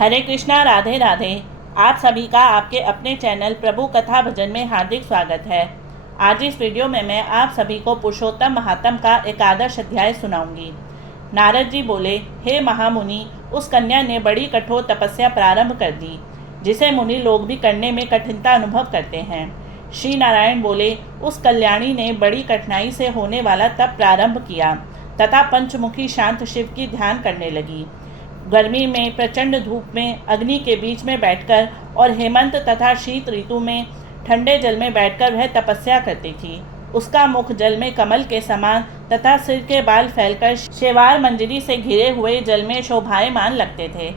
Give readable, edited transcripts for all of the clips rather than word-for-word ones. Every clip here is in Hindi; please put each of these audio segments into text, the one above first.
हरे कृष्णा, राधे राधे। आप सभी का आपके अपने चैनल प्रभु कथा भजन में हार्दिक स्वागत है। आज इस वीडियो में मैं आप सभी को पुरुषोत्तम महात्म का एकादश अध्याय सुनाऊंगी। नारद जी बोले, हे महामुनि, उस कन्या ने बड़ी कठोर तपस्या प्रारंभ कर दी, जिसे मुनि लोग भी करने में कठिनता अनुभव करते हैं। श्री नारायण बोले, उस कल्याणी ने बड़ी कठिनाई से होने वाला तप प्रारंभ किया तथा पंचमुखी शांत शिव की ध्यान करने लगी। गर्मी में प्रचंड धूप में अग्नि के बीच में बैठकर और हेमंत तथा शीत ऋतु में ठंडे जल में बैठकर वह तपस्या करती थी। उसका मुख जल में कमल के समान तथा सिर के बाल फैलकर शेवार मंजरी से घिरे हुए जल में शोभायमान लगते थे।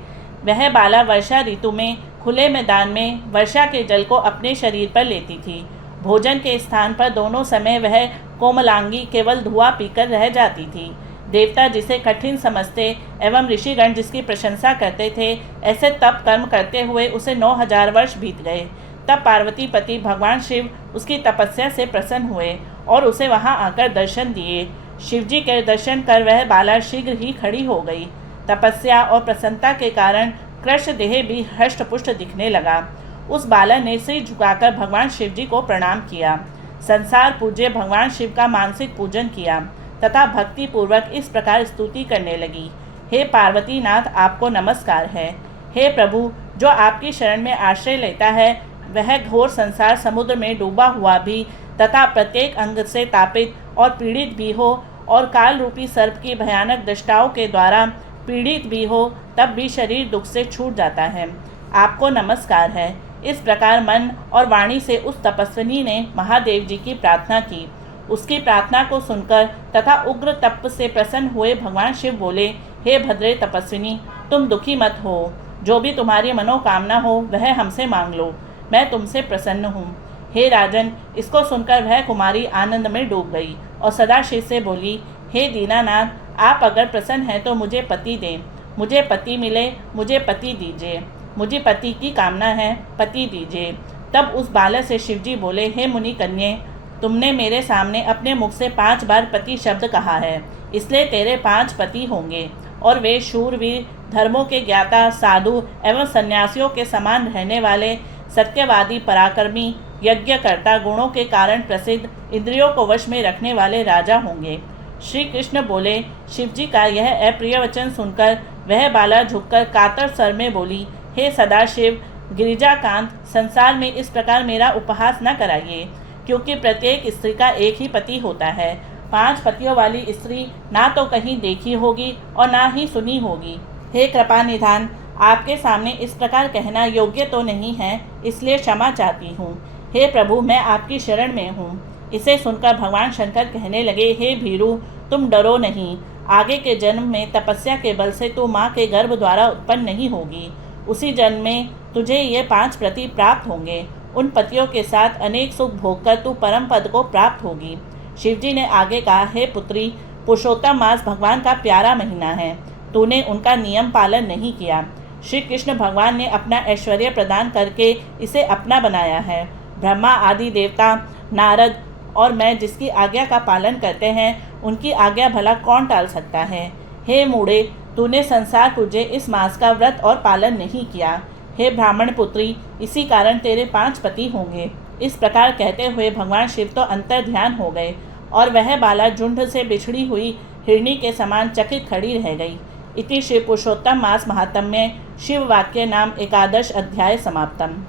वह बाला वर्षा ऋतु में खुले मैदान में वर्षा के जल को अपने शरीर पर लेती थी। भोजन के स्थान पर दोनों समय वह कोमलांगी केवल धुआं पीकर रह जाती थी। देवता जिसे कठिन समझते एवं ऋषिगण जिसकी प्रशंसा करते थे, ऐसे तप कर्म करते हुए उसे 9000 वर्ष बीत गए। तब पार्वती पति भगवान शिव उसकी तपस्या से प्रसन्न हुए और उसे वहां आकर दर्शन दिए। शिवजी के दर्शन कर वह बाला शीघ्र ही खड़ी हो गई। तपस्या और प्रसन्नता के कारण कृष्ण देह भी हष्टपुष्ट दिखने लगा। उस बाला ने सिर झुकाकर भगवान शिवजी को प्रणाम किया। संसार पूज्य भगवान शिव का मानसिक पूजन किया तथा भक्ति पूर्वक इस प्रकार स्तुति करने लगी, हे पार्वती नाथ, आपको नमस्कार है। हे प्रभु, जो आपकी शरण में आश्रय लेता है वह घोर संसार समुद्र में डूबा हुआ भी तथा प्रत्येक अंग से तापित और पीड़ित भी हो और काल रूपी सर्प की भयानक दष्टाओं के द्वारा पीड़ित भी हो, तब भी शरीर दुख से छूट जाता है। आपको नमस्कार है। इस प्रकार मन और वाणी से उस तपस्विनी ने महादेव जी की प्रार्थना की। उसकी प्रार्थना को सुनकर तथा उग्र तप से प्रसन्न हुए भगवान शिव बोले, हे भद्रे तपस्विनी, तुम दुखी मत हो। जो भी तुम्हारी मनोकामना हो वह हमसे मांग लो, मैं तुमसे प्रसन्न हूँ। हे राजन, इसको सुनकर वह कुमारी आनंद में डूब गई और सदाशिव से बोली, हे दीनानाथ, आप अगर प्रसन्न हैं तो मुझे पति दें। मुझे पति मिले, मुझे पति दीजिए। मुझे पति की कामना है, पति दीजिए। तब उस बालक से शिवजी बोले, हे मुनि कन्ये, तुमने मेरे सामने अपने मुख से 5 बार पति शब्द कहा है, इसलिए तेरे 5 पति होंगे और वे शूरवीर, धर्मों के ज्ञाता, साधु एवं सन्यासियों के समान रहने वाले, सत्यवादी, पराक्रमी, यज्ञकर्ता, गुणों के कारण प्रसिद्ध, इंद्रियों को वश में रखने वाले राजा होंगे। श्री कृष्ण बोले, शिवजी का यह अप्रिय वचन सुनकर वह बाला झुककर कातर स्वर में बोली, हे सदाशिव, गिरिजाकांत, संसार में इस प्रकार मेरा उपहास न कराइए, क्योंकि प्रत्येक स्त्री का एक ही पति होता है। 5 पतियों वाली स्त्री ना तो कहीं देखी होगी और ना ही सुनी होगी। हे कृपा निधान, आपके सामने इस प्रकार कहना योग्य तो नहीं है, इसलिए क्षमा चाहती हूँ। हे प्रभु, मैं आपकी शरण में हूँ। इसे सुनकर भगवान शंकर कहने लगे, हे भीरू, तुम डरो नहीं। आगे के जन्म में तपस्या के बल से तू माँ के गर्भ द्वारा उत्पन्न नहीं होगी। उसी जन्म में तुझे ये 5 पति प्राप्त होंगे। उन पतियों के साथ अनेक सुख भोगकर तू परम पद को प्राप्त होगी। शिवजी ने आगे कहा, हे पुत्री, पुरुषोत्तम मास भगवान का प्यारा महीना है, तूने उनका नियम पालन नहीं किया। श्री कृष्ण भगवान ने अपना ऐश्वर्य प्रदान करके इसे अपना बनाया है। ब्रह्मा आदि देवता, नारद और मैं जिसकी आज्ञा का पालन करते हैं, उनकी आज्ञा भला कौन टाल सकता है। हे मूढ़े, तूने संसार पूज्य इस मास का व्रत और पालन नहीं किया। हे ब्राह्मण पुत्री, इसी कारण तेरे 5 पति होंगे। इस प्रकार कहते हुए भगवान शिव तो अंतर ध्यान हो गए और वह बाला झुंड से बिछड़ी हुई हिरणी के समान चकित खड़ी रह गई। इति श्री पुरुषोत्तम मास महात्म्य शिव वाक्य नाम एकादश अध्याय समाप्तम।